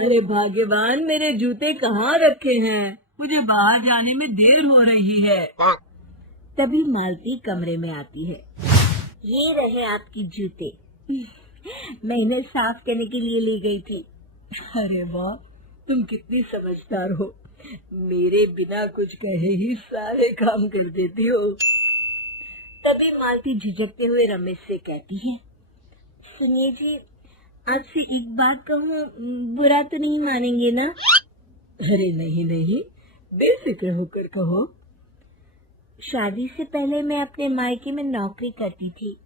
अरे भाग्यवान, मेरे जूते कहाँ रखे हैं? मुझे बाहर जाने में देर हो रही है। तभी मालती कमरे में आती है। ये रहे आपकी जूते। मैं इन्हें साफ करने के लिए ले गई थी। अरे वाह, तुम कितनी समझदार हो। मेरे बिना कुछ कहे ही सारे काम कर देती हो। तभी मालती झिझकते हुए रमेश से कहती है, सुनिए जी, आपसे एक बात कहूँ, बुरा तो नहीं मानेंगे ना? अरे नहीं नहीं, बेफिक्र होकर कहो। शादी से पहले मैं अपने मायके में नौकरी करती थी।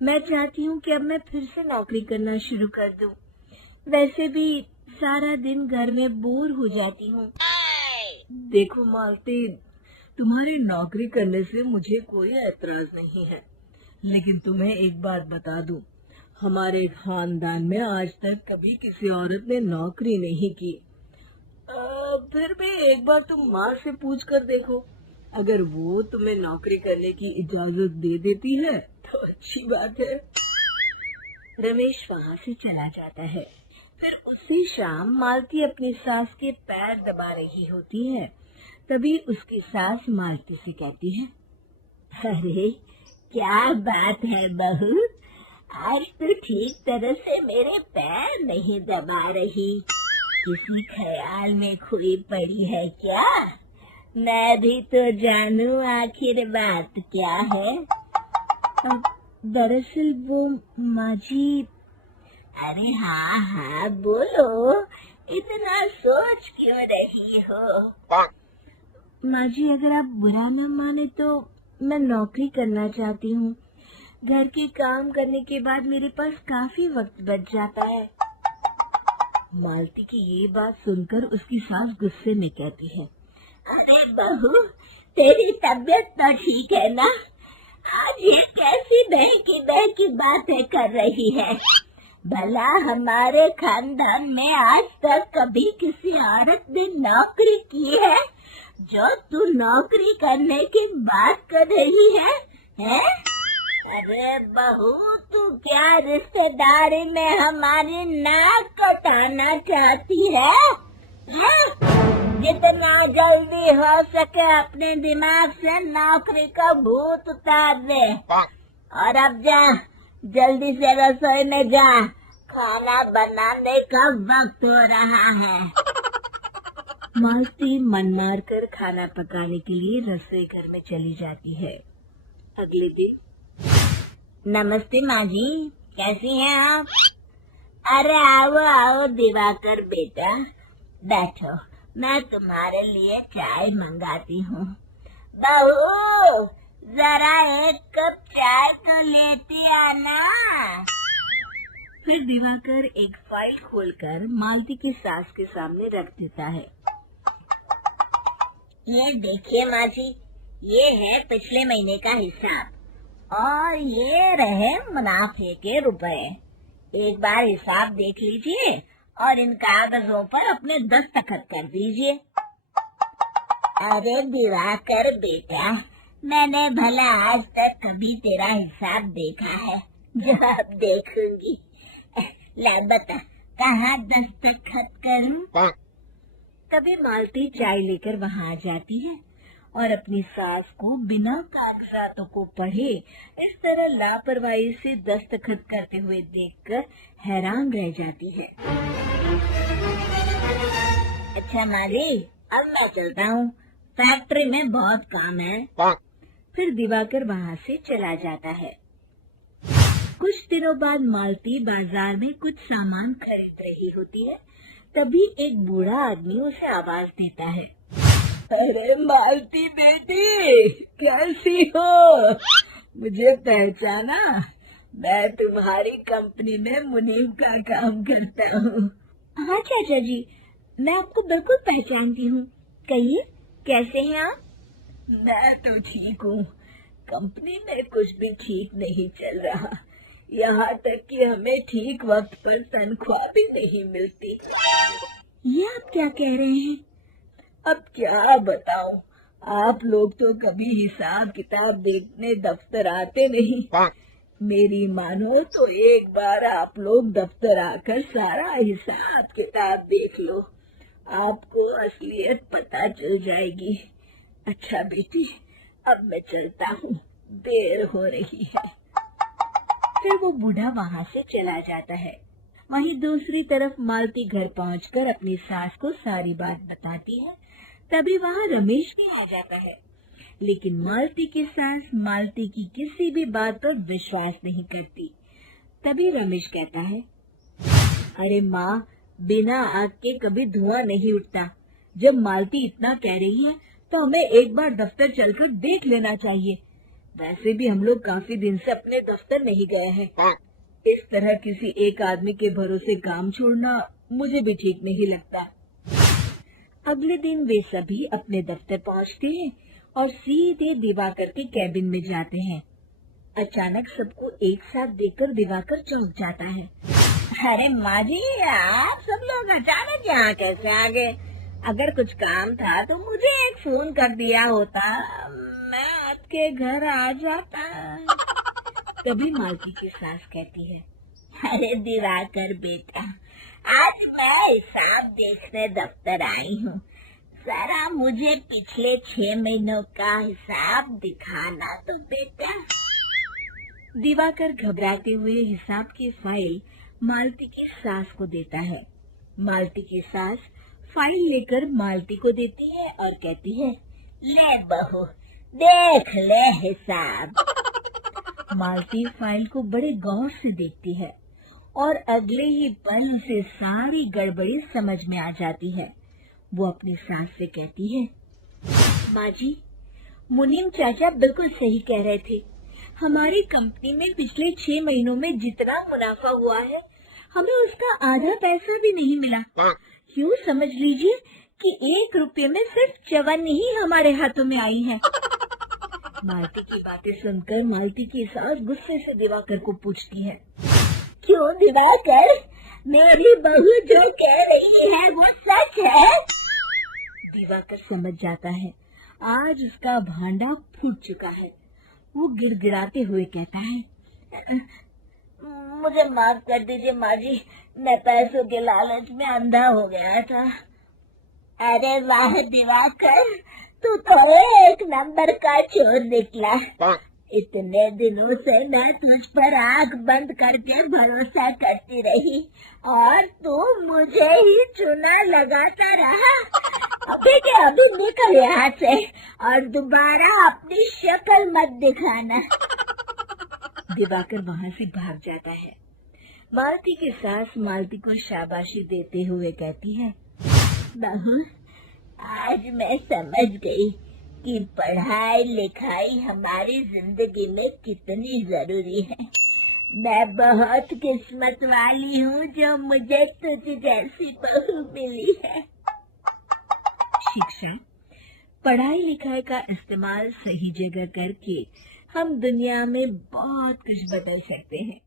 मैं चाहती हूँ कि अब मैं फिर से नौकरी करना शुरू कर दूँ। वैसे भी सारा दिन घर में बोर हो जाती हूँ। देखो मालती, तुम्हारी नौकरी करने से मुझे कोई ऐतराज नहीं है, लेकिन तुम्हें एक बात बता दूं, हमारे खानदान में आज तक कभी किसी औरत ने नौकरी नहीं की। फिर भी एक बार तुम माँ से पूछ कर देखो, अगर वो तुम्हें नौकरी करने की इजाजत दे देती है तो अच्छी बात है। रमेश वहाँ से चला जाता है। फिर उसी शाम मालती अपनी सास के पैर दबा रही होती है। तभी उसकी सास मालती से कहती है, अरे क्या बात है बहू, आज तो ठीक तरह से मेरे पैर नहीं दबा रही। किसी ख्याल में खोई पड़ी है क्या? मैं भी तो जानूं आखिर बात क्या है। दरअसल वो माँ जी। अरे हाँ हाँ बोलो, इतना सोच क्यों रही हो? माँ जी, अगर आप बुरा न माने तो मैं नौकरी करना चाहती हूँ। घर के काम करने के बाद मेरे पास काफी वक्त बच जाता है। मालती की ये बात सुनकर उसकी सास गुस्से में कहती है, अरे बहू, तेरी तबीयत तो ठीक है ना? आज ये कैसी बहकी बातें कर रही है? भला हमारे खानदान में आज तक कभी किसी औरत ने नौकरी की है जो तू नौकरी करने की बात कर रही है? हैं? अरे बहू, तू क्या रिश्तेदारी में हमारी नाक कटाना चाहती है? जितना जल्दी हो सके अपने दिमाग से नौकरी का भूत उतार दे, और अब जा, जल्दी से रसोई में जा, खाना बनाने का वक्त हो रहा है। मालती मन मार कर खाना पकाने के लिए रसोई घर में चली जाती है। अगले दिन, नमस्ते माँ जी, कैसी हैं आप? अरे आओ आओ दिवाकर बेटा, बैठो, मैं तुम्हारे लिए चाय मंगाती हूँ। बहू, जरा एक कप चाय तो लेती आना। फिर दिवाकर एक फाइल खोलकर मालती की सास के सामने रख देता है। ये देखिए माँ जी, ये है पिछले महीने का हिसाब, और ये रहे मुनाफे के रुपए। एक बार हिसाब देख लीजिए और इन कागजों पर अपने दस्तखत कर दीजिए। अरे दिवाकर बेटा, मैंने भला आज तक कभी तेरा हिसाब देखा है जो अब देखूंगी? ला बता, कहाँ दस्तखत करूं? तभी मालती चाय लेकर वहाँ आ जाती है और अपनी सास को बिना कागजातों को पढ़े इस तरह लापरवाही से दस्तखत करते हुए देखकर हैरान रह जाती है। अच्छा माली, अब मैं चलता हूँ, फैक्ट्री में बहुत काम है। फिर दिवाकर वहाँ से चला जाता है। कुछ दिनों बाद मालती बाजार में कुछ सामान खरीद रही होती है। तभी एक बूढ़ा आदमी उसे आवाज देता है, अरे मालती बेटी, कैसी हो? मुझे पहचाना? मैं तुम्हारी कंपनी में मुनीम का काम करता हूँ। हाँ चाचा जी, मैं आपको बिल्कुल पहचानती हूँ। कहिए, कैसे हैं आप? मैं तो ठीक हूँ। कंपनी में कुछ भी ठीक नहीं चल रहा, यहाँ तक कि हमें ठीक वक्त पर तनख्वाह भी नहीं मिलती। ये आप क्या कह रहे हैं? अब क्या बताऊं, आप लोग तो कभी हिसाब किताब देखने दफ्तर आते नहीं। मेरी मानो तो एक बार आप लोग दफ्तर आकर सारा हिसाब किताब देख लो, आपको असलियत पता चल जाएगी। अच्छा बेटी, अब मैं चलता हूँ, देर हो रही है। फिर वो बूढ़ा वहाँ से चला जाता है। वहीं दूसरी तरफ मालती घर पहुंचकर अपनी सास को सारी बात बताती है। तभी वहाँ रमेश भी आ जाता है, लेकिन मालती की सास मालती की किसी भी बात पर विश्वास नहीं करती। तभी रमेश कहता है, अरे माँ, बिना आग के कभी धुआं नहीं उठता। जब मालती इतना कह रही है तो हमें एक बार दफ्तर चलकर देख लेना चाहिए। वैसे भी हम लोग काफी दिन से अपने दफ्तर नहीं गए हैं। इस तरह किसी एक आदमी के भरोसे काम छोड़ना मुझे भी ठीक नहीं लगता। अगले दिन वे सभी अपने दफ्तर पहुंचते हैं और सीधे दिवाकर के कैबिन में जाते हैं। अचानक सबको एक साथ देखकर दिवाकर चौंक जाता है। अरे माँ जी, आप सब लोग अचानक यहाँ कैसे आ गए? अगर कुछ काम था तो मुझे एक फोन कर दिया होता, मैं आपके घर आ जाता। तभी मालती की सास कहती है, अरे दिवाकर बेटा, आज मैं हिसाब देखने दफ्तर आई हूँ। जरा मुझे पिछले 6 महीनों का हिसाब दिखाना तो बेटा। दिवाकर घबराते हुए हिसाब की फाइल मालती की सास को देता है। मालती की सास फाइल लेकर मालती को देती है और कहती है, ले बहू, देख ले हिसाब। मालती फाइल को बड़े गौर से देखती है और अगले ही पल उसे सारी गड़बड़ी समझ में आ जाती है। वो अपनी सास से कहती है, माँ जी, मुनीम चाचा बिल्कुल सही कह रहे थे। हमारी कंपनी में पिछले 6 महीनों में जितना मुनाफा हुआ है, हमें उसका आधा पैसा भी नहीं मिला। क्यों, समझ लीजिए कि 1 रुपये में सिर्फ चवन्नी ही हमारे हाथों में आई है। मालती की बातें सुनकर मालती की सास गुस्से से दिवाकर को पूछती है, क्यों दिवाकर, मेरी बहू जो कह रही है वो सच है? दिवाकर समझ जाता है आज उसका भांडा फूट चुका है। वो गिड़गिड़ाते हुए कहता है, मुझे माफ कर दीजिए माँ जी, मैं पैसों के लालच में अंधा हो गया था। अरे वाह दिवाकर, तू तो एक नंबर का चोर निकला। इतने दिनों से मैं तुझ पर आंख बंद करके भरोसा करती रही और तू मुझे ही चुना लगाता रहा। अभी के अभी निकल यहाँ से और दोबारा अपनी शक्ल मत दिखाना। दिवाकर वहाँ से भाग जाता है। मालती की सास मालती को शाबाशी देते हुए कहती है, बहू, आज मैं समझ गई कि पढ़ाई लिखाई हमारी जिंदगी में कितनी जरूरी है। मैं बहुत किस्मत वाली हूँ जो मुझे तुझ जैसी बहू मिली है। शिक्षा, पढ़ाई लिखाई का इस्तेमाल सही जगह करके हम दुनिया में बहुत कुछ बदल सकते हैं।